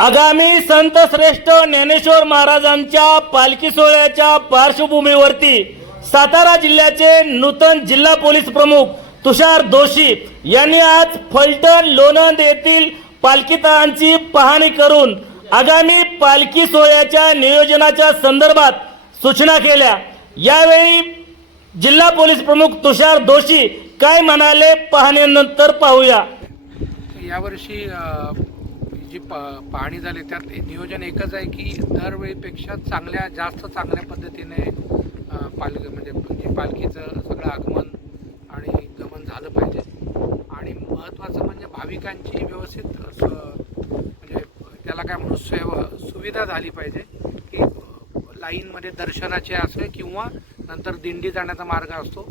आगामी संत श्रेष्ठ ज्ञानेश्वर महाराजांच्या पालखी सोहळ्याच्या पार्श्वभूमीवरती सातारा जिल्ह्याचे नूतन जिल्हा पोलीस प्रमुख तुषार दोशी यांनी आज फलटण लोणंद येथील पालखी तळांची पाहणी करून आगामी पालखी सोहळ्याच्या नियोजनाच्या संदर्भात सूचना केल्या. यावेळी जिल्हा पोलीस प्रमुख तुषार दोशी काय म्हणाले पाहण्यानंतर पाहूया. यावर्षी जी प पाहणी झाली त्यात नियोजन एकच आहे की दरवेळीपेक्षा चांगल्या जास्त चांगल्या पद्धतीने अ, पालखी म्हणजे जी पालखीचं सगळं आगमन आणि गमन झालं पाहिजे. आणि महत्त्वाचं म्हणजे भाविकांची व्यवस्थित म्हणजे त्याला काय म्हणू सेवा सुविधा झाली पाहिजे की लाईनमध्ये दर्शनाचे असे किंवा नंतर दिंडी जाण्याचा मार्ग असतो.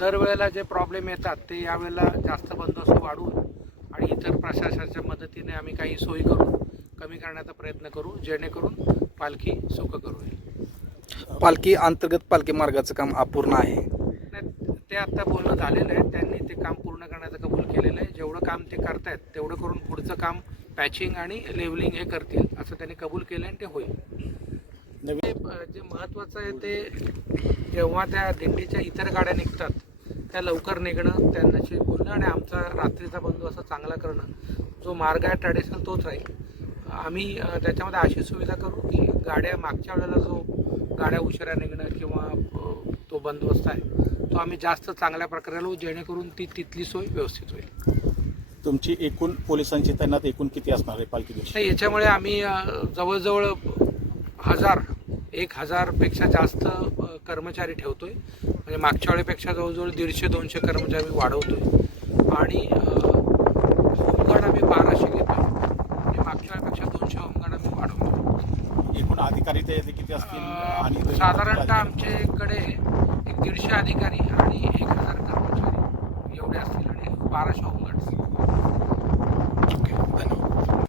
दरवेळेला जे प्रॉब्लेम येतात ते यावेळेला जास्त बंदोबस्त वाढून आणि इतर प्रशासनाच्या मदतीने आम्ही काही सोयी करू कमी करण्याचा प्रयत्न करू जेणेकरून पालखी सुखकर होईल. पालखी अंतर्गत पालखी मार्गाचं काम अपूर्ण आहे. नाही, ते आता बोलणं झालेलं आहे. त्यांनी ते काम पूर्ण करण्याचं कबूल केलेलं आहे. जेवढं काम ते करतायत तेवढं करून पुढचं काम पॅचिंग आणि लेवलिंग हे करतील असं त्यांनी कबूल केलं आणि ते होईल. जे महत्त्वाचं आहे ते जेव्हा त्या दिंडीच्या इतर गाड्या निघतात त्या लवकर निघणं त्यांच्याशी बोलणं आणि आमचा रात्रीचा बंदोबस्त चांगला करणं जो मार्ग आहे ट्रॅडिशनल तोच राहील. आम्ही त्याच्यामध्ये अशी सुविधा करू की गाड्या मागच्या वेळेला जो गाड्या उशिरा निघणं किंवा तो बंदोबस्त आहे तो आम्ही जास्त चांगल्या प्रकारे लावू जेणेकरून ती तिथली सोय व्यवस्थित होईल. तुमची एकूण पोलिसांची तैनात एकूण किती असणार आहे पालखी दिवशी नाही याच्यामुळे आम्ही जवळजवळ हजार एक हजारपेक्षा जास्त कर्मचारी ठेवतोय. म्हणजे मागच्या वेळेपेक्षा जवळजवळ दीडशे दोनशे कर्मचारी वाढवतोय. आणि अ, होमगार्ड आम्ही बाराशे घेतोय. म्हणजे मागच्या वेळेपेक्षा दोनशे होमगार्ड आम्ही वाढवतो एकूण अधिकारी ते किती असतील? आणि साधारणतः आमच्याकडे एक दीडशे अधिकारी आणि एक हजार कर्मचारी एवढे असतील आणि बाराशे होमगार्ड